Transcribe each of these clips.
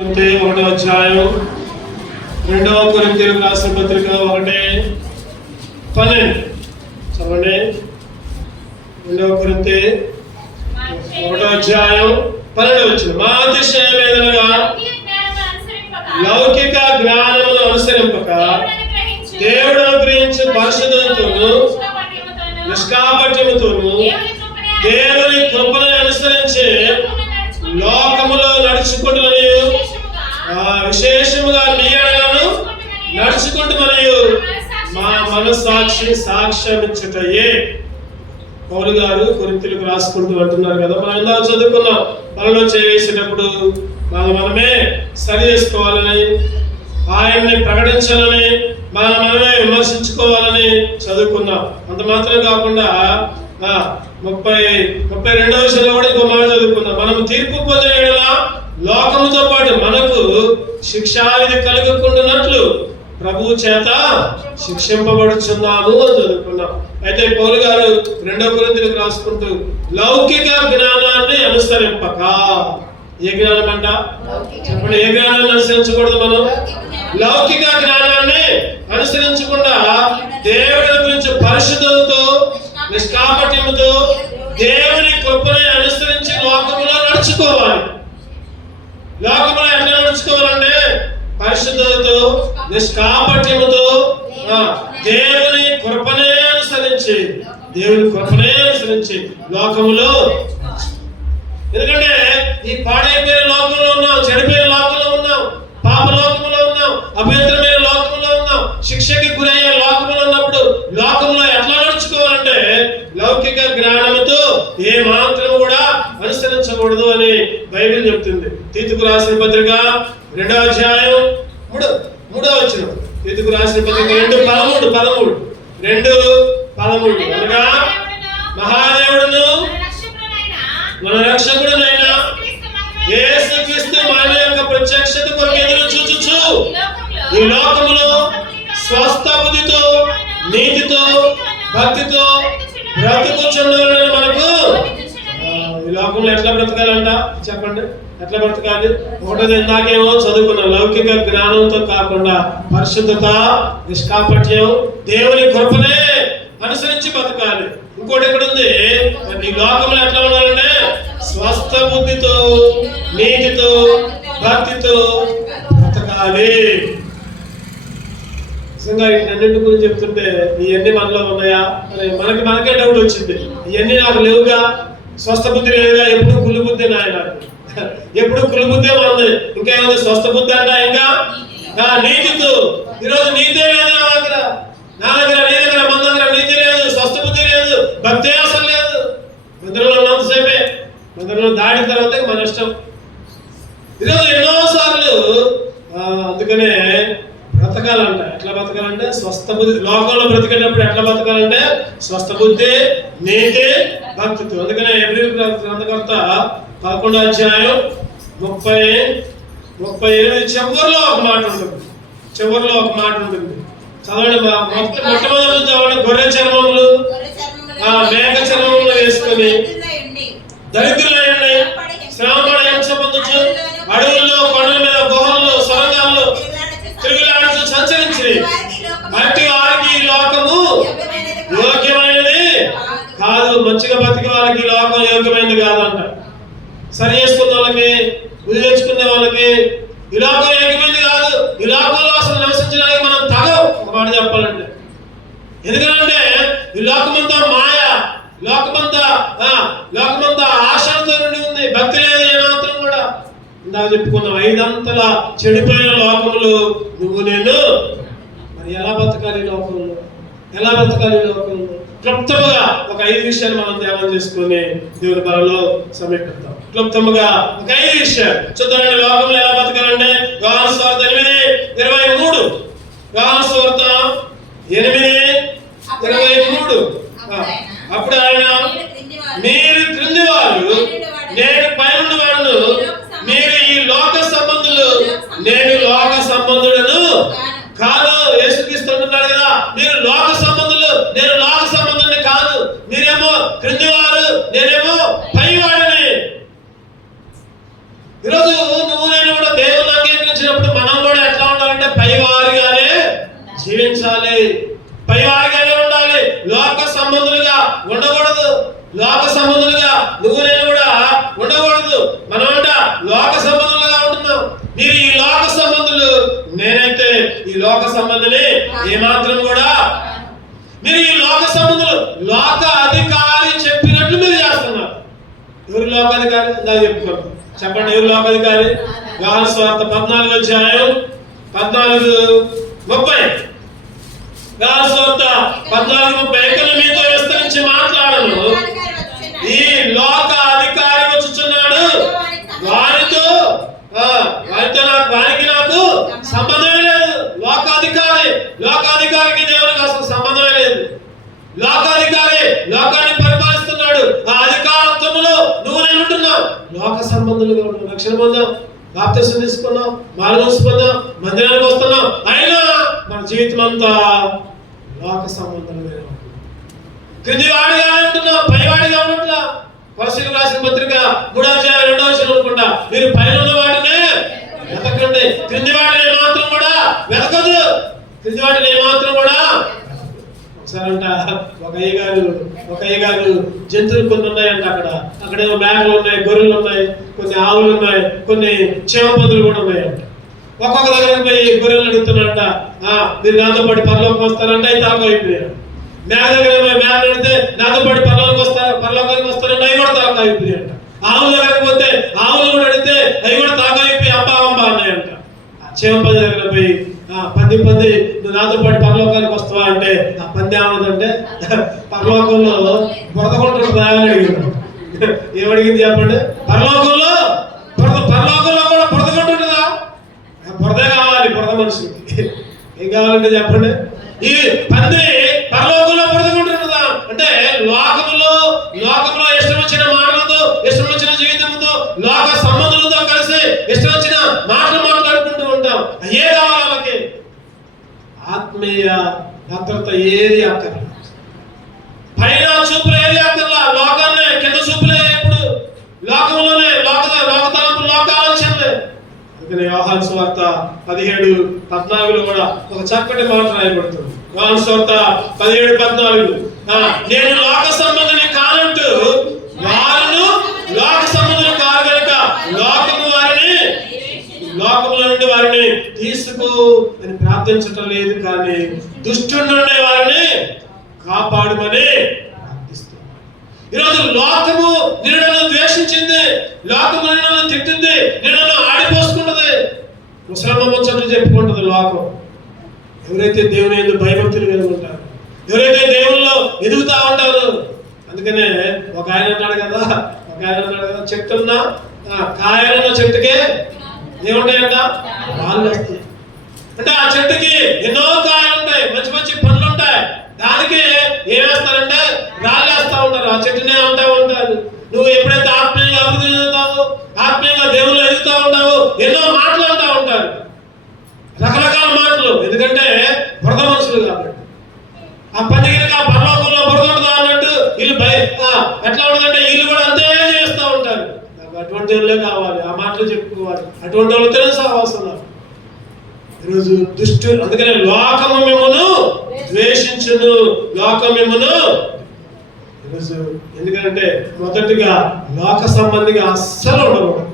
ఒకటో అధ్యాయం 2వ కొరింథీయులకు రాసిన పత్రిక 1:12 చదవండి. 2వ కొరింథీ 1వ అధ్యాయం 12 మా అతిశయమేదనగా లౌకిక జ్ఞానమును అనుసరింపక దేవుడు అనుగ్రహించు పరిశుద్ధతతోను నిష్కాపట్యముతోను దేవుని కృపను అనుసరించి లోకములో నడుచుకుంటూ మరియు విశేషముగా మీ ఎడలను నడుచుకుంటూ మరియు మా మనస్సాక్షి సాక్ష్యమిచ్చుటయే. పౌలు గారు కొరింథీయులకు రాసుకుంటూ అంటున్నారు కదా, మనం ఇందాక చదువుకున్నాం. మనలో చేసేటప్పుడు మనమే సరి చేసుకోవాలని, ఆయన్ని ప్రకటించాలని, మనమే విమర్శించుకోవాలని చదువుకున్నాం. అంత మాత్రం కాకుండా 32వ వచనంలో కూడా ఇంకో మాట చదువుకున్నాం. మనం తీర్పు పొందిన లోకముతో పాటు మనకు శిక్షావిధి కలుగకుండానట్లు ప్రభువు చేత శిక్షింపబడుచున్నాము అని చదువుకున్నాం. అయితే పౌలు గారు 2వ కొరింథీయులకు రాసుకుంటూ లౌకిక జ్ఞానాన్ని అనుసరింపక, ఏ జ్ఞానం అంట చెప్పండి, ఏ జ్ఞానాన్ని అనుసరించకూడదు? మనం లౌకిక జ్ఞానాన్ని అనుసరించకుండా దేవుడి గురించి పరిశుద్ధతతో నిష్కాపట్యముతో దేవుని కృపను అనుసరించి లోకములో నడుచుకోవాలి. లోకములో ఎట్లా నడుచుకోవాలంటే పరిశుద్ధతతో నిష్కాపట్యముతో దేవుని కృపనే అనుసరించి లోకములో. ఎందుకంటే ఈ పాడైపోయిన లోకంలో ఉన్నాం, చెడిపోయిన లోకంలో ఉన్నాం, పాప లోకంలో ఉన్నాం, అభ్యంతరమైన లోకంలో ఉన్నాం, శిక్షకి గురయ్యే లోకంలో ఉన్నప్పుడు లోకంలో ఎట్లా నడుచుకోవాలంటే లౌకిక జ్ఞానముతో ఏ మాత్రం కూడా అనుసరించకూడదు అని బైబిల్ చెప్తుంది. తీతుకు రాసిన పత్రిక 2వ అధ్యాయం 3వ వచనం. తీతుకు రాసిన పత్రిక 2:13 అనగా మహాదేవుడును మన రక్షకుడునైన యేసుక్రీస్తు మన యొక్క ప్రత్యక్షత కొరకు ఎదురు చూచుచు ఈ లోకములో స్వస్థ బుద్ధితో నీతితో భక్తితో బ్రతుకుచుండాలని మనకు. ఈ లోకంలో ఎట్లా బ్రతకాలంట చెప్పండి, ఎట్లా బ్రతకాలి? ఒకటి ఇందాకేమో చదువుకున్నాం, లౌకిక జ్ఞానంతో కాకుండా పరిశుద్ధత, నిష్కాపట్యం, దేవుని కృపనే అనుసరించి బతకాలి. ఇంకోటి ఎక్కడ ఉంది? ఈ లోకంలో ఎట్లా ఉండాలంటే స్వస్థ బుద్ధితో నీతితో భక్తితో బ్రతకాలి. నిజంగా వీటన్నింటి గురించి చెప్తుంటే ఇవన్నీ మనలో ఉన్నాయా అని మనకే డౌట్ వచ్చింది. ఇవన్నీ నాకు లేవుగా, స్వస్థ బుద్ధి లేదుగా, ఎప్పుడు కుళ్ళు బుద్ధి నాయన, ఎప్పుడు కుళ్ళు బుద్ధి ఉంది. ఇంకా ఏముంది? స్వస్థ బుద్ధి అంట, ఇంకా నీతితో. ఈరోజు నీతే లేదు నా దగ్గర, నీ దగ్గర, మన దగ్గర నీతి లేదు, స్వస్థ బుద్ధి లేదు, భక్తి అసలు లేదు. మందిరంలో ఉన్నంతసేపే, మందిరంలో దాడిన తర్వాత మన ఇష్టం. ఈరోజు ఎన్నోసార్లు అందుకనే బ్రతకాలంట. ఎట్లా బ్రతకాలంటే స్వస్థ బుద్ధి. లోకంలో బ్రతికేటప్పుడు ఎట్లా బ్రతకాలంటే స్వస్థ బుద్ధి, నీతి, భక్తితో. అందుకనే హెబ్రీయుల గ్రంథకర్త 11వ అధ్యాయం 37 చివరిలో ఒక మాట ఉంటుంది. చదవండి, మొట్టమొదటి చదవండి. గొర్రె చర్మములు మేక చర్మములు వేసుకొని దరిద్రులైండి శ్రమపడి హింస పొందొచ్చు, అడవుల్లో, కొండల మీద, గుహల్లో, సొరంగాల్లో తిరుగులాడుతూ సంచరించి మట్టి వారికి ఈ లోకము యోగ్యమైనది కాదు. మంచిగా బతికి వాళ్ళకి ఈ లోకం యోగ్యమైనది కాదంట. సరి చేసుకున్న వాళ్ళకి, బుద్ధి తెచ్చుకునే వాళ్ళకి ఈ లోకం యోగ్యమైనది కాదు. ఈ లోకంలో అసలు నివసించడానికి మనం తగం, ఒక మాట చెప్పాలంటే. ఎందుకంటే ఈ లోకమంతా మాయ, లోకమంతా ఆశలతో నుండి ఉంది, భక్తి లేదు ఏమాత్రం కూడా. ఇందాక చెప్పుకున్నాం, 5 అంతల చెడిపోయిన లోకములు నువ్వు నేను. మరి ఎలా బతకాలి లోకంలో? క్లుప్తముగా ఒక 5 విషయాలు మనం ధ్యానం చేసుకుని దేవుని బలలో సమీపిద్దాం. క్లుప్తముగా ఒక 5 విషయాలు చూద్దామండి. లోకంలో ఎలా బతకాలంటే యోహాను సువార్త 8:23. యోహాను సువార్త 8:23. అప్పుడు ఆయన, మీరు క్రింది వారు, నేను పైనుండి వాడును, మీరు ఈ లోక సంబంధులు, నేను లోక సంబంధుడను కాదు. యేసుక్రీస్తు అంటున్నాడు కదా, మీరు లోక సంబంధులు, నేను లోక సంబంధుడిని కాదు. మీరేమో క్రింది వారు, నేనేమో పైవాడిని. ఈరోజు నువ్వు నేను కూడా దేవుని జీవించాలి. పైవారిగానే ఉండాలి, లోక సంబంధులుగా ఉండకూడదు. లోక సంబంధులుగా నువ్వు నేను కూడా ఉండకూడదు. మనమంట లోక సంబంధులుగా ఉంటున్నాం. మీరు ఈ లోక సంబంధులు, నేనైతే ఈ లోక సంబంధిని ఏమాత్రం కూడా. మీరు ఈ లోక సంబంధులు లోక అధికారి చెప్పినట్లు మీరు చేస్తున్నారు. ఎవరు లోకాధికారి? ఇందాక చెప్పుకోండి, చెప్పండి ఎవరు లోకాధికారి? యోహాను సువార్త 14:14-30. యోహాను సువార్త 14:30 మీతో విస్తరించి మాట్లాడను, ఈ లోక అధికారి వచ్చుచున్నాడు, వారితో నాకు సంబంధమే లేదు. లోకాధికారికి దేవునికి అసలు సంబంధమే లేదు. లోకాధికారి లోకాన్ని పరిపాలిస్తున్నాడు. ఆ అధికారత్వములో నువ్వు నేను ఉంటున్నావు. లోక సంబంధులుగా ఉన్నాం. రక్షణ పొందాం, బాప్తిసం తీసుకున్నాం, మారుమనసు పొందాం, మందిరానికి వస్తున్నాం. అయినా మన జీవితం అంతా లోక సంబంధులుగా ఉంటున్నాం. క్రింది వాడిగా ఉంటున్నాం, పైవాడిగా ఉంటున్నా. కొలస్సీయులకు రాసిన పత్రిక 3:2 అనుకుంటా, మీరు పైన ఉన్న వాటినే వెతకండి, క్రింది వాటిని మాత్రం కూడా వెతకదు. క్రింది వాటిని మాత్రం కూడా. ఒకసారి అంట ఒక అయ్య గారు జంతువులు కొన్ని ఉన్నాయంట. అక్కడేమో మేకలు ఉన్నాయి, గొర్రెలు ఉన్నాయి, కొన్ని ఆవులు ఉన్నాయి, కొన్ని చేమపందులు కూడా ఉన్నాయంట. ఒక్కొక్క దగ్గరికి పోయి గొర్రెలు అడుగుతున్నాడంట, మీరు నాతో పాటు పరలోకం వస్తారంటే అయితే తాకు అయిపోయారు. మేక దగ్గర మేకలు అడిగితే నాతో పాటు పరలోకానికి వస్తారంటే అవి కూడా తాకు అయిపోయాయంట. ఆవుల దగ్గరికి పోతే ఆవులు కూడా అడిగితే అవి కూడా తాకు అయిపోయి అంబా అన్నాయంట. చేమపంది దగ్గర పోయి పంది నువ్వు నాతో పాటు పరలోకానికి వస్తావా అంటే ఆ పంది ఏమన్నదంటే పరలోకంలో బురదకుంటాడు అని అడిగింది. ఏమడిగింది చెప్పండి? పరలోకంలో కూడా బురదకుంటుంటుందా? బురదే కావాలి బురద మనిషికి. ఏం కావాలంటే చెప్పండి? ఈ పంది పరలోకంలో బురదకుంటుంటుందా అంటే లోకంలో ఇష్టం వచ్చిన మాటలతో, ఇష్టం వచ్చిన జీవితంతో, లోక సంబంధులతో కలిసి ఇష్టం వచ్చిన మాటలు మాట్లాడుకుంటూ ఉంటాం. ఏ కావాలి వాళ్ళకి? ఆత్మీయ భద్రత ఏది అక్కర్లా, పైన చూపులు ఏది అక్కర్లా, లోకాన్ని కింద చూపులే. ఎప్పుడు లోకంలోనే లోక తలంపు, లోక ఆలోచనలే. అందుకని యోహాను సువార్త 17:14 కూడా ఒక చక్కటి మాట రాయబడుతుంది. యోహాను సువార్త 17:14, నేను లోక సంబంధిని కానంటూ వారును లోక సంబంధులు కారు కనుక లోకముల నుండి వారిని తీసుకో అని ప్రార్థించటం లేదు, కానీ దుష్టుడి నుండి వారిని కాపాడుమని ప్రార్థిస్తున్నాను. ఈరోజు లోకము నిన్ను ద్వేషించింది, లోకము నిన్ను తిట్టింది, నిన్ను ఆడిపోసుకుంటది, ముసలమ్మ ముచ్చట్లు చెప్పుకుంటది లోకం. ఎవరైతే దేవుని యందు భయభక్తులు కలిగి ఉంటారు, ఎవరైతే దేవుల్లో ఎదుగుతా ఉంటారు. అందుకనే ఒక ఆయన అన్నాడు కదా, చెట్టున్నా కాయలున్న చెట్టుకే ఏముంటాయంట? రాళ్ళు వస్తాయి. అంటే ఆ చెట్టుకి ఎన్నో కాయలు ఉంటాయి, మంచి మంచి పనులు ఉంటాయి, దానికి ఏం వేస్తారంటే రాళ్ళు వేస్తా ఉంటారు. ఆ చెట్టునే అంటా ఉంటారు. నువ్వు ఎప్పుడైతే ఆత్మీయంగా అభివృద్ధి చెందుతావు, ఆత్మీయంగా దేవుళ్ళు ఎదుగుతా ఉంటావు, ఎన్నో మాటలు అంటా ఉంటారు, రకరకాల మాటలు. ఎందుకంటే బురద మనుషులు కాబట్టి. ఆ పని కనుక పరలోకంలో బురద ఉంటుందా అన్నట్టు వీళ్ళు ఎట్లా ఉంటుందంటే వీళ్ళు కూడా అంతే చేస్తూ ఉంటారు. అటువంటి వాళ్ళే కావాలి, ఆ మాటలు చెప్పుకోవాలి, అటువంటి వాళ్ళతోనే సహవాసం. ఈరోజు దుష్టులు, అందుకనే లోకము మిమ్మును ద్వేషించును, లోకం మిమ్మును. ఈరోజు ఎందుకంటే మొదటిగా లోక సంబంధిగా అస్సలు ఉండకూడదు.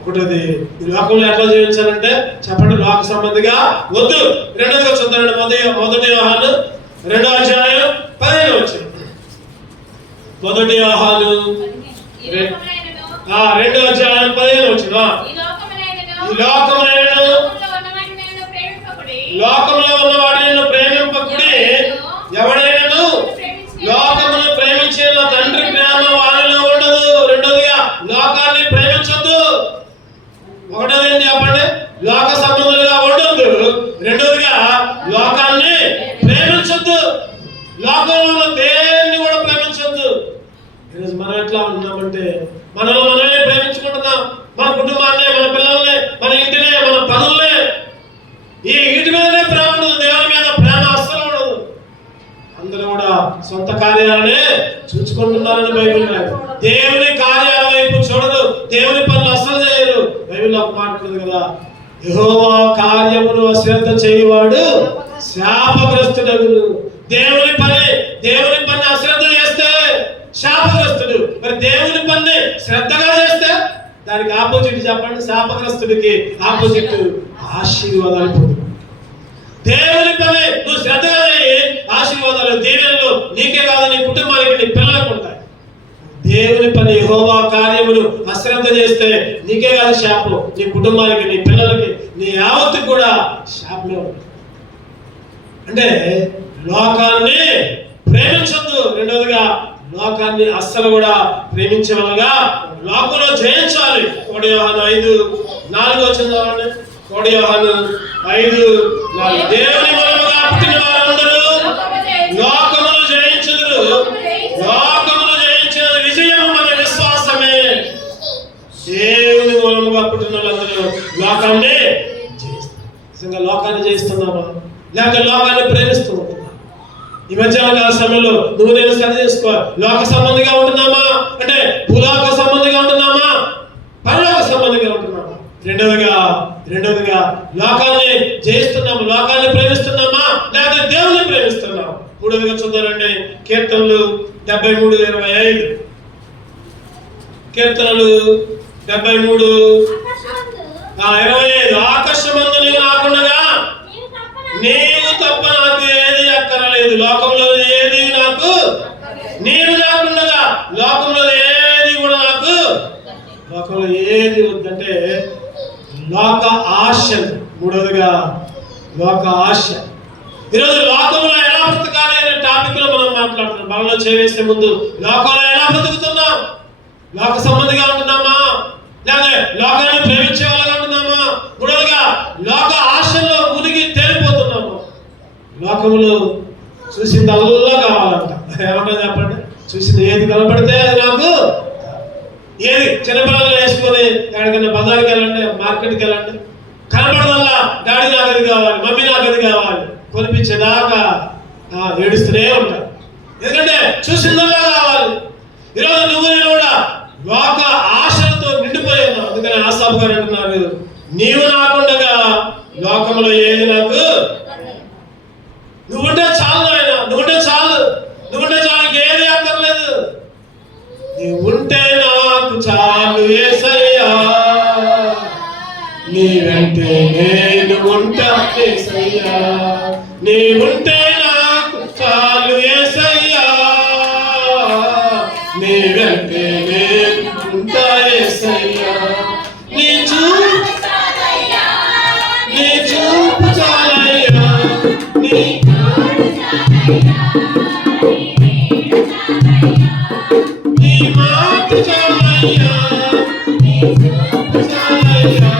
ఒకటిది ఈ లోకంలో ఎట్లా జీవించాలంటే చెప్పండి, లోక సంబంధిగా వద్దు. రెండోదిగా చూద్దామండి, మొదటి యోహాను 2:15. మొదటి యోహాను 2:15. ఈ లోకములో ఉన్న వాటిని ప్రేమింపకుడి, ఎవడైనా లోకమును ప్రేమించే తండ్రి ప్రేమ వారిలో ఉండదు. రెండోదిగా లోకాన్ని ప్రేమించొద్దు. ఒకటోది ఏంటి చెప్పండి? లోక సంబంధులుగా ఉండొద్దు. రెండోదిగా లోకాన్ని ప్రేమించొద్దు. లోకంలో ఉన్న దేన్ని కూడా ప్రేమించొద్దు. ఈరోజు మనం ఎట్లా ఉన్నామంటే మనల్ని మనమే ప్రేమించుకుంటున్నాం. మన కుటుంబాన్ని, మన పిల్లల్ని, మన ఇంటినే, మన పనుల్ని, ఈ ఇంటి మీదనే ప్రేమ ఉండదు, దేవుని మీద ప్రేమ అస్సలు ఉండదు. అందరూ కూడా సొంత కార్యాలనే చూసుకుంటున్నారని బైబిల్ రాదు. దేవుని కార్యాల వైపు చూడదు, దేవుని పనులు అస్సలు చేయరు. బైబిల్లో ఒక మాట ఉంది కదా, యెహోవా కార్యమును అశ్రద్ధ చేయువాడు శాపగ్రస్తుడగును. దేవుని పని అశ్రద్ధ చేస్తే శాపగ్రస్తుడు. మరి దేవుని పని శ్రద్ధగా చేస్తే దానికి ఆపోజిట్ చెప్పండి. శాపగ్రస్తుడికి ఆపోజిట్ ఆశీర్వాదాలు పొందు. దేవుని పని నువ్వు శ్రద్ధగా ఆశీర్వాదాలు దీవెనలు నీకే కాదు, నీ కుటుంబానికి, నీ పిల్లలకు ఉంటాయి. దేవుని పని యెహోవా కార్యమును అశ్రద్ధ చేస్తే నీకే కాదు శాపం, నీ కుటుంబానికి, నీ పిల్లలకి, నీ యావత్తు కూడా శాపమే ఉంటుంది. అంటే లోకాన్ని ప్రేమించొద్దు. రెండవదిగా లోకాన్ని అస్సలు కూడా ప్రేమించే వాళ్ళగా లోకంలో జయించాలి. 1 యోహాను 5:4 వచ్చిందండి. 1 యోహాను 5:4 దేవుని మూలముగా పుట్టిన వారందరూ లోకమును జయించుదురు. లోకమును జయించిన విజయము మన విశ్వాసమే. దేవుని మూలముగా పుట్టిన వాళ్ళందరూ లోకాన్ని జయిస్తారు. నిజంగా లోకాన్ని జయిస్తున్నామా, లేక లోకాన్ని ప్రేమిస్తూ ఉంటున్నామా? ఈ మధ్యాహ్న సమయంలో నువ్వు నేను సరి చేసుకో. లోక సంబంధిగా ఉంటున్నామా అంటే భూలోక సంబంధిగా ఉంటున్నామా, పరలోక సంబంధిగా ఉంటున్నామా? రెండవదిగా లోకాన్ని జయిస్తున్నాము, లోకాన్ని ప్రేమిస్తున్నామా లేకపోతే దేవుని ప్రేమిస్తున్నామా? మూడవదిగా చూద్దారండి. కీర్తనలు 73:25. కీర్తనలు 73:25. ఆకాశమందు నీవు నాకుండగా నీవు తప్ప నాకు ఏది అక్కరలేదు. లోకంలో ఏది నాకు, నీవు నాకుండగా లోకంలో ఏది కూడా నాకు, లోకంలో ఏది వద్దంటే లోక ఆశ. మూడవదిగా లోక ఆశ. ఈరోజు లోకంలో ఎలా బ్రతకాలి అనే టాపిక్ లో మనం మాట్లాడుతున్నాం. మనలో చేసే ముందు లోకంలో ఎలా బ్రతుకుతున్నాం? లోక సంబంధిగా ఉంటున్నామా లేదా లోకాన్ని ప్రేమించే వాళ్ళగా ఉంటున్నామా? మూడవదిగా లోక ఆశల్లో మునిగి తేలిపోతున్నాము. లోకములో చూసిందల్లా కావాలంట. ఏమన్నా చెప్పండి, చూసింది ఏది కనపడితే అది నాకు, ఏది చిన్నపిల్లలు వేసుకొని ఎక్కడికైనా బజార్కి వెళ్ళండి, మార్కెట్కి వెళ్ళండి, కనపడదల్లా డాడీ నాకు అది కావాలి, మమ్మీ నాకు అది కావాలి కొనిపించేదాకా ఏడుస్తూనే ఉంటారు. ఎందుకంటే చూసిందల్లా కావాలి. ఈరోజు నువ్వు నేను కూడా లోక ఆశలతో నిండిపోయి ఉన్నావు. అందుకని ఆసాబు గారు అంటున్నారు, నీవు నాకుండగా లోకంలో ఏది నాకు, నువ్వుంటే చాలు ఆయన, నువ్వుంటే చాలు ఏది అక్కర్లేదు. నీవుంటే నాకు చాలు యేసయ్యా, నీ వెంటే నేను ఉంటా యేసయ్యా, నీవుంటే నాకు చాలు యేసయ్యా, నీ వెంటే నేను ఉంటా యేసయ్యా, నీ చూపు చాలయ్యా, నీ మాట చాలయ్యా, నీ చూపు చాలయ్యా,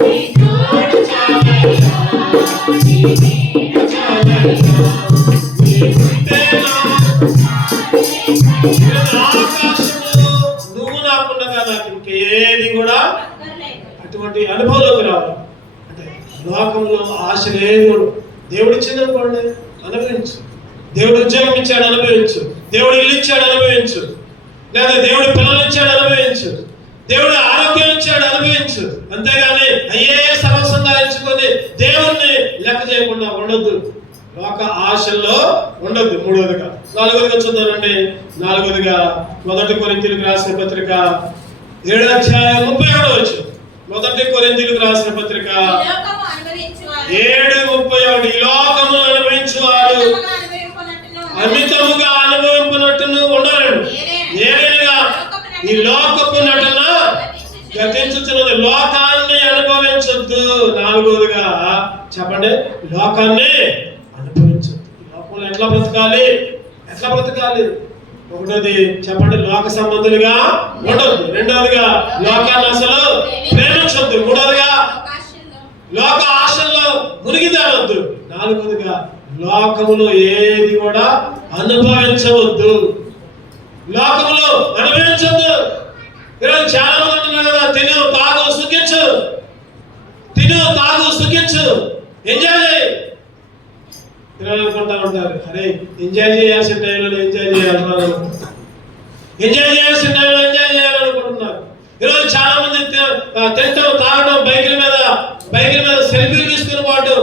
నీ తోడు చాలయ్యా, నీ నీడ చాలయ్యా, నీవుంటే నాకు ఆకాశంలో నువ్వు నాకుండగా నాకు ఇంకేది కూడా అటువంటి అనుభవంలోకి రావాలి. అంటే లోకంలో ఆశ లేదు. దేవుడు ఇచ్చిందనుకోండి, అనుభవించు. దేవుడు ఉద్యోగం ఇచ్చాడు, అనుభవించు. దేవుడు ఇల్లు ఇచ్చాడు, అనుభవించు. లేదా దేవుడు పిల్లలు ఇచ్చాడు, అనుభవించు. దేవుడు ఆరోగ్యం ఇచ్చాడు, అనుభవించు. అంతేగాని అయ్యే సర్వసంగా ఎంచుకొని దేవుణ్ణి లెక్క చేయకుండా ఉండొద్దు. లోక ఆశల్లో ఉండొద్దు. మూడవదిగా. నాలుగవదిగా చూద్దామండి. 1 కొరింథీయులకు రాసిన పత్రిక 7:37. 1 కొరింథీయులకు రాసిన పత్రిక 7:31. ఈ లోకము అనుభవించువారు అమితముగా అనుభవింపునట్టును ఉండాలి. ఏదైనా ఈ లోకపు నటన గతించుతున్నది. లోకాన్ని అనుభవించొద్దు. 4వదిగా చెప్పండి, లోకాన్ని అనుభవించొద్దు. లోకంలో ఎట్లా బ్రతకాలి? 1వది చెప్పండి, లోక సంబంధులుగా ఉండొద్దు. 2వదిగా లోకాన్ని అసలు ప్రేమించొద్దు. 3వదిగా లోక ఆశల్లో మునిగి తేలొద్దు. 4వదిగా లోకములో ఏది కూడా అనుభవించవద్దు. లోకములో అనుభవించొద్దు. ఈరోజు చాలా మంది అంటున్నారు కదా, తిను తాగు సుఖించు, ఎంజాయ్ చేయి. పిల్లలు అనుకుంటా ఉంటారు, అరే ఎంజాయ్ చేయాల్సిన టైంలో ఎంజాయ్ చేయాలనుకుంటున్నారు. ఈరోజు చాలా మంది తింటాం, తాగడం, బైకుల మీద సెల్ఫీలు తీసుకుని పోవడం,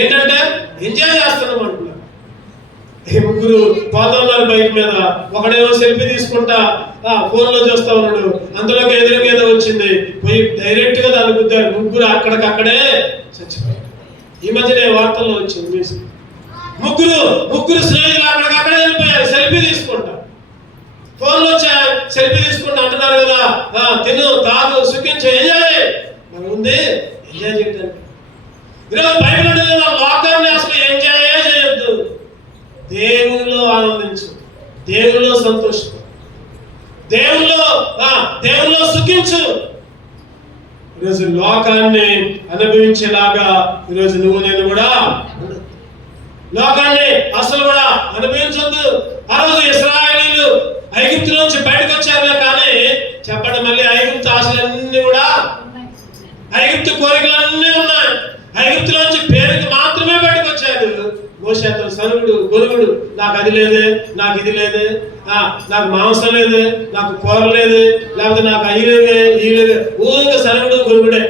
ఏంటంటే ఎంజాయ్ చేస్తున్నాం అంటున్నారు. ఈ ముగ్గురు పోతున్నారు బైక్ మీద. ఒకడేమో సెల్ఫీ తీసుకుంటా ఫోన్లో చూస్తా ఉన్నాడు. అంతలోకి ఎదురుగా ఏదో వచ్చింది, పోయి డైరెక్ట్ గా దాన్ని గుద్దారు. ముగ్గురు అక్కడికక్కడే చచ్చిపోయారు. ఈ మధ్యనే వార్తల్లో వచ్చింది న్యూస్. ముగ్గురు స్నేహితులు అక్కడికక్కడే వెళ్ళిపోయారు సెల్ఫీ తీసుకుంటా. ఫోన్లో సెల్ఫీ తీసుకుంటా అంటున్నారు కదా, తిను తాగు సుఖించు ఎంజాయ్. మరి ఉంది ఎంజాయ్ చేయడానికి. ఈరోజు బైబిల్ అంటే లోకాన్ని అసలు ఎంజాయ్ చేయొద్దు. దేవునిలో ఆనందించు, దేవునిలో సంతోషం, దేవునిలో సుఖించు. ఈరోజు లోకాన్ని అనుభవించేలాగా ఈరోజు నువ్వు నేను కూడా లోకాన్ని అసలు కూడా అనుభవించొద్దు. ఆ రోజు ఇశ్రాయేలీయులు ఐగుప్తు నుంచి బయటకు వచ్చారులే, కానీ చెప్పండి మళ్ళీ ఐగుప్తు ఆశలన్నీ కూడా, ఐగుప్తు కోరికలన్నీ ఉన్నాయి. ఐగుప్తులోంచి పేరుకి మాత్రమే బయటకు వచ్చారు. మోషే అతను సనుగుడు గొనుగుడు, నాకు అది లేదే, నాకు ఇది లేదే, నాకు మాంసం లేదే, నాకు కూర లేదు, లేకపోతే నాకు అయ్యి లేదే ఈ లేదే, ఊరిక సనుగుడు గొనుగుడే.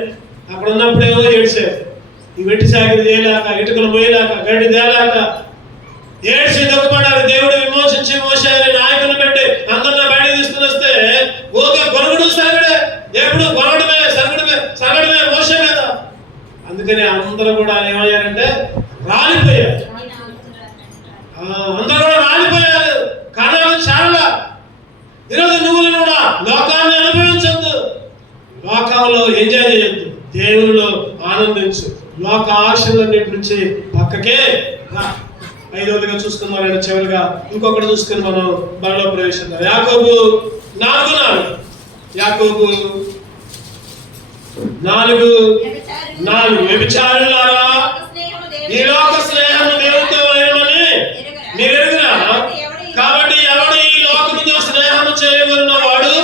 అక్కడ ఉన్నప్పుడేమో ఏడ్చారు. ఈ వెట్టి సాగిరి చేయలేక, ఇటుకలు పోయలేక, గడ్డి తేలేక ఏడ్చి దుఃఖపడాలి. దేవుడు విమోచించి మోషే నాయకులు పెట్టి అందరినీ బయటకు తీసుకుని వస్తే ఊరికే గొనుగుడు సనుగుడే, ఎప్పుడు గొనగడమే సగడమే మోషే మీద. అందుకని అందరూ కూడా ఏమయ్యారంటే రాలిపోయారు. అందరూ కూడా రాలిపోయారు. కారణాలు చాలా. ఈరోజు నువ్వు కూడా లోకాన్ని అనుభవించొద్దు, లోకంలో ఎంజాయ్ చేయొద్దు, దేవునిలో ఆనందించు. లోక ఆశలన్నిటి నుంచి పక్కకే రా. ఐదవదిగా చూసుకున్నారండి. చివరిగా ఇంకొకటి చూసుకుని మనం బరిలో ప్రవేశిద్దాం. యాకోబు 4:4 వ్యభిచారులారా, ఈ లోక స్నేహము దేవునితో వైరమని మీరు ఎరుగురా. కాబట్టి ఎవడు ఈ లోకముతో స్నేహము చేయగలిగిన వాడు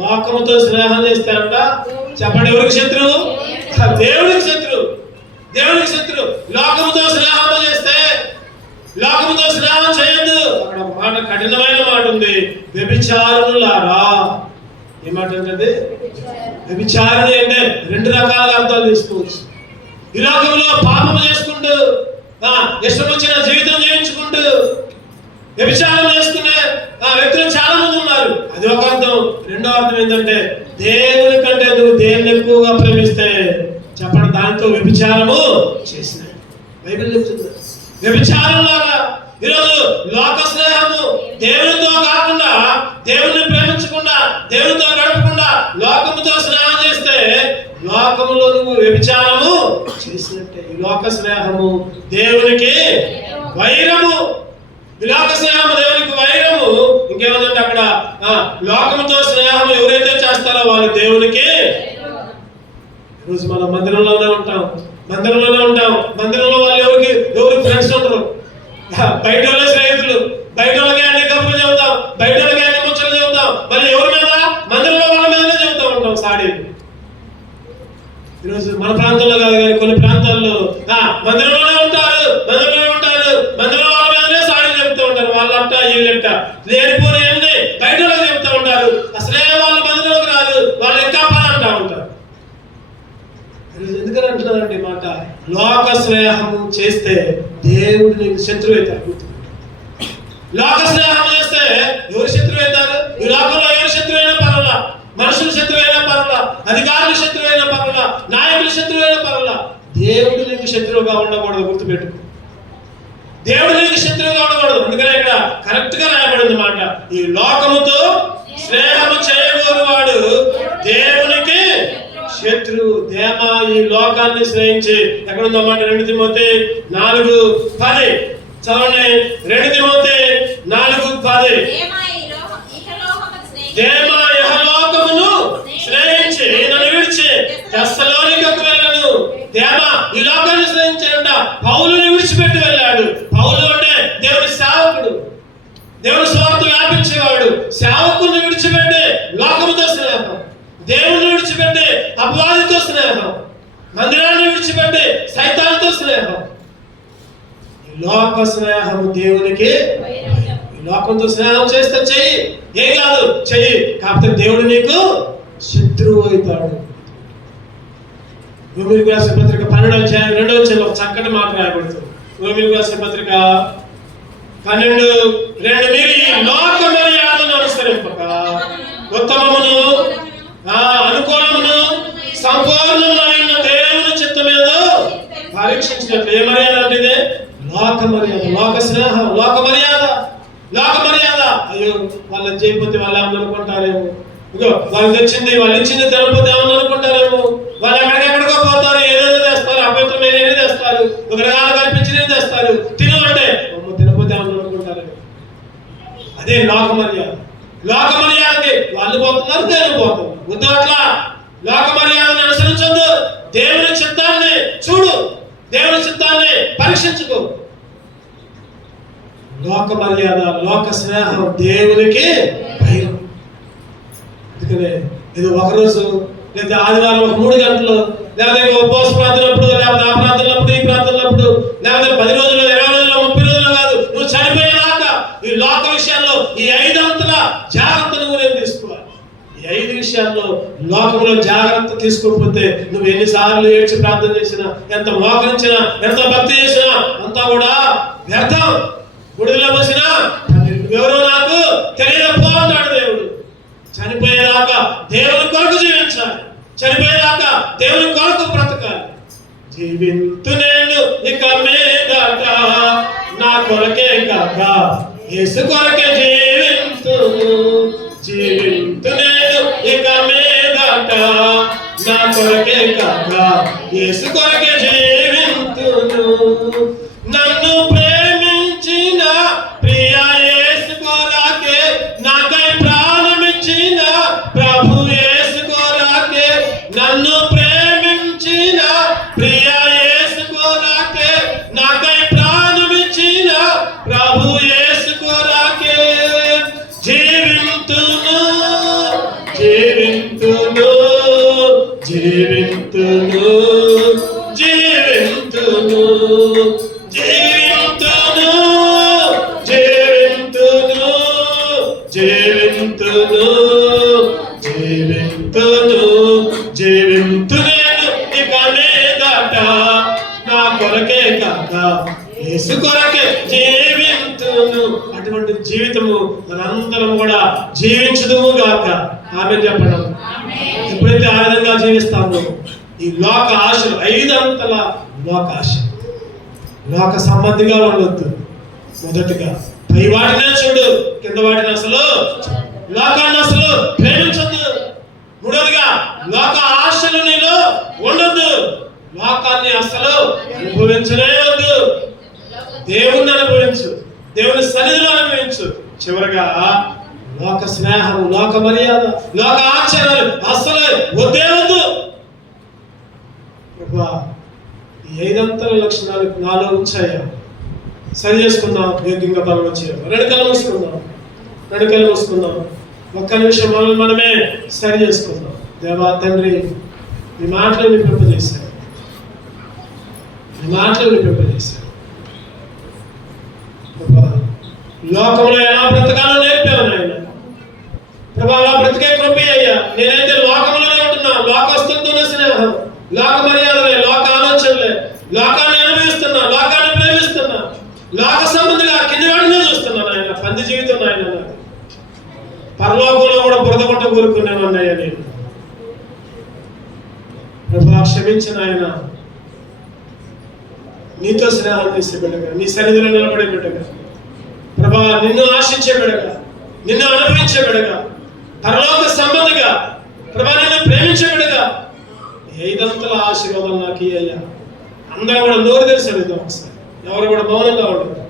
లోకముతో స్నేహం చేస్తాడంట. చెప్పండి, ఎవరికి శత్రువు? దేవునికి శత్రువు. దేవునికి శత్రువు. లోకముతో స్నేహం చేస్తే, లోకముతో స్నేహం చేయొద్దు. అక్కడ ఒక మాట, కఠినమైన మాట ఉంది, వ్యభిచారులారా. ఏ మాట అంటే వ్యభిచారుడు అంటే రెండు రకాలుగా అర్థాలు తీసుకోవచ్చు. ఈ లోకంలో పాపం చేసుకుంటూ ఇష్టం వచ్చిన జీవితం జీవించుకుంటూ వ్యభిచారం చేసుకునే వ్యక్తులు చాలా మంది ఉన్నారు. అది ఒక అర్థం. రెండో అర్థం ఏంటంటే దేవుని కంటే నువ్వు దేవుని ఎక్కువగా ప్రేమిస్తే చెప్పండి, దాంతో వ్యభిచారము చేసిన బైబిల్ చెప్తుంది. వ్యభిచారంలాగా ఈరోజు లోక స్నేహము దేవునితో కాకుండా, దేవుని ప్రేమించకుండా, దేవునితో గడపకుండా లోకముతో స్నేహం చేస్తే లోకములో నువ్వు వ్యభిచారము చేసినట్టే. ఈ లోక స్నేహము దేవునికి వైరము. ఈ లోక స్నేహము దేవునికి వైరము. ఇంకేమంటే అక్కడ లోకముతో స్నేహం ఎవరైతే చేస్తారో వాళ్ళు దేవునికి. ఈరోజు మనం మందిరంలోనే ఉంటాం. మందిరంలో వాళ్ళు ఎవరికి ఫ్రెండ్స్ ఉండరు. బయట వాళ్ళే స్నేహితులు. బయట వాళ్ళకే అన్ని కబుర్లు చెబుతాం, బయట వాళ్ళకే అన్ని ముచ్చలు చెబుతాం. మరి ఎవరి మీద? మందిరంలో వాళ్ళ మీదనే చెబుతూ ఉంటాం సాడి. ఈరోజు మన ప్రాంతంలో కాదు కానీ కొన్ని ప్రాంతాల్లో మందిరంలోనే ఉంటారు, మందిరంలో వాళ్ళ మీదనే సాడి చెబుతూ ఉంటారు. వాళ్ళంట వీళ్ళంట లేనిపోని అన్ని బయట వాళ్ళకి చెబుతూ ఉంటారు. అసలే వాళ్ళు మందిరంలోకి రాదు, వాళ్ళు ఇంకా పని అంటూ ఉంటారు. ఎందుకని అంటున్నారండి మాట? లోక స్నేహము చేస్తే దేవుడు నీకు శత్రువు అవుతాడు. లోక స్నేహం చేస్తే ఎవరు శత్రువు అవుతారు? ఈ లోకంలో ఎవరు శత్రువైనా పర్వాలా, మనుషులు శత్రువైనా పర్వాలా, అధికారులు శత్రువైనా పర్వాలా, నాయకులు శత్రువైనా పర్వాలా, దేవుడు నీకు శత్రువుగా ఉండకూడదు. గుర్తుపెట్టు, దేవుడు నీకు శత్రువుగా ఉండకూడదు. అందుకనే ఇక్కడ కరెక్ట్ గా రాయబడింది మాట, ఈ లోకముతో స్నేహము చేయగోరు వాడు దేవునికి శత్రువు. దేమ ఈ లోకాన్ని స్నేహించి ఎక్కడుందన్నమాట? 2 తిమోతి 4:10 చదవండి. 2 తిమోతి 4:10 దేమ ఇహలోకమును స్నేహించి నన్ను విడిచి తెస్సలోనికకు వెళ్ళను. దేమ ఈ లోకాన్ని స్నేహించాడంట. పౌలుని విడిచిపెట్టి వెళ్ళాడు. పౌలు అంటే దేవుని సేవకుడు, దేవుని స్వార్థ వ్యాపించేవాడు. సేవకుని విడిచిపెట్టి లోకముతో స్నేహం, దేవుని విడిచిపెట్టి అపవాదితో స్నేహం, మందిరాన్ని విడిచిపెట్టి సైతాన్తో స్నేహం. ఈ లోక స్నేహము దేవునికి. ఈ లోకంతో స్నేహం చేస్తే చెయ్యి, ఏం కాదు చెయ్యి, కాకపోతే దేవుడు నీకు శత్రువు అవుతాడు. రోమీయులకు రాసిన పత్రిక 12వ అధ్యాయం 2వ వచనంలో ఒక చక్కటి మాట రాయబడుతుంది. రోమీయులకు రాసిన పత్రిక 12:2 మీరు ఈ లోక మర్యాదను అనుసరింపక ఉత్తమమును అనుకూలమును సంపూర్ణమైన దేవుని చిత్తమేదో పరీక్షించినట్లు. ఏ మర్యాద అంటే ఇదే? లోక మర్యాద, లోక స్నేహం, లోక మర్యాద, లోక మర్యాద. అయ్యో వాళ్ళని చేయకపోతే వాళ్ళు ఏమని అనుకుంటారేమో, ఇగో వాళ్ళకి తెచ్చింది వాళ్ళు ఇచ్చింది తినకపోతే ఏమని అనుకుంటారేమో, వాళ్ళు ఎక్కడికెక్కడికో పోతారు, ఏదేదో తెస్తారు, అపవిత్రమైనవి తెస్తారు, విగ్రహాలు కల్పించినవి తెస్తారు, తిను అంటే తినకపోతే ఏమని అనుకుంటారేమో. అదే లోక మర్యాద. లోక మర్యాదకి వాళ్ళు పోతున్నారు, దేవుడు పోతున్నారు. వద్దు అట్లా లోక మర్యాదను అనుసరించొద్దు. దేవుని చిత్తాన్ని చూడు, దేవుని చిత్తాన్ని పరీక్షించుకో. లోక మర్యాద, లోక స్నేహం దేవునికి భయం. అందుకనే ఇది ఒకరోజు లేదా ఆదివారం ఒక 3 గంటలు, లేకపోతే ఉపవాస ప్రార్థనప్పుడు, లేకపోతే ఆ ప్రార్థనప్పుడు, ఈ ప్రార్థనప్పుడు, లేకపోతే 10 రోజులు, 20 రోజులు, 30 రోజులు కాదు, నువ్వు చనిపోయేదాకా ఈ లోక విషయాల్లో ఈ 5 అంతల జాగ్రత్త నువ్వు నేను తీసుకోవాలి. ఈ 5 విషయాల్లో లోకంలో జాగ్రత్త తీసుకోకపోతే నువ్వు ఎన్నిసార్లు ఏడ్చి ప్రార్థన చేసినా, ఎంత మోకరించినా, ఎంత భక్తి చేసినా అంతా కూడా వ్యర్థం. గుడిలో పోసినా ఎవరో నాకు తెలియకపో అంటాడు దేవుడు. చనిపోయేదాకా దేవుని కొరకు జీవించాలి, చనిపోయేదాకా దేవుని కొరకు బ్రతకాలి. జీవింతు నేను ఇక మీదట నా కొరకే కాక యేసు కొరకే జీవింతును. జీవింతు నేను ఇక మీదట నా కొరకే కాక యేసు కొరకే జీవింతును. నన్ను ప్రేమించిన ప్రియ యేసు కొరకే, నాకై ప్రాణమిచ్చిన ప్రభు యేసు కొరకే, నన్ను ప్రేమించిన ప్రియ యేసు కొరకే, నాకై ప్రాణమిచ్చిన ప్రభు యేసు కొరకే జీవింతును, జీవింతును, జీవింతును, జీవింతును, జీవింతును, జీవింతును, జీవింతును, జీవింతును, జీవింతు నేను ఇక మీదట నా కొరకే కాక యేసు కొరకే జీవింతును. అటువంటి జీవితము మనందరం కూడా జీవించుదుము గాక. ఆమేన్ చెప్పడం. ఎప్పుడైతే ఆ విధంగా జీవిస్తామో ఈ లోక ఆశలు 5 అంతల లోక ఆశ, లోక సంబంధిగా ఉండొద్దు. మొదటిగా పై వాటినే చూడు, కింద వాటిని అసలు లోకాన్ని అసలు ప్రేమించొద్దు. మూడవదిగా లోక ఆశలు నీలో ఉండొద్దు. లోకాన్ని అసలు అనుభవించనే వద్దు. దేవుణ్ణి అనుభవించు, దేవుని సన్నిధిలో అనుభవించు. చివరగా లోక స్నేహం, లోక మర్యాద, లోక ఆచారాలు అసలు వద్దే వద్దు. ప్రభా ఈ 5 అంతల లక్షణాలు నాలో ఉంచాయా? సరి చేసుకుందాం. యోగ్యంగా బలం వచ్చాయా? 2 కళ్ళు మూసుకుందాం, 2 కళ్ళు మూసుకుందాం. ఒక్క నిమిషం మనల్ని మనమే సరి చేసుకుందాం. దేవా తండ్రి, ఈ మాటలు వినిపింపజేశారు, ఈ మాటలు వినిపింపజేశారు. లోకంలో ఎలా బ్రతకాలో నేర్పాను నాయన. ప్రభా అలా బ్రతికే కృప అయ్యా. నేనైతే లోకంలోనే ఉంటున్నా, లోకస్తులతోనే స్నేహం, లోక మర్యాదలే, లోక ఆలోచనలే, లోకాన్ని అనుభవిస్తున్నా, లోకాన్ని ప్రేమిస్తున్నా, లోక సంబంధిగా కిందివాడినే చూస్తున్నాను ఆయన. పంది జీవితం ఆయన నాకు. పరలోకంలో కూడా బురద కొట్ట కోరుకున్నాను అన్నయ్య నేను. ప్రభా క్షమించిన ఆయన. నీతో స్నేహం చేసే బిడ్డగా, నీ సన్నిధిలో నిలబడే బిడ్డగా, ప్రభా నిన్ను ఆశించే బిడ్డగా, నిన్ను అనుభవించే బిడ్డగా, పరలోక సంబంధిగా, ప్రభా నిన్ను ప్రేమించే బిడ్డగా 5 అంతల ఆశీర్వాదం నాకు అయ్యా. అందరం కూడా నోరు తెరిచి అడుగుతాం ఒకసారి. ఎవరు కూడా మౌనంగా ఉండదు.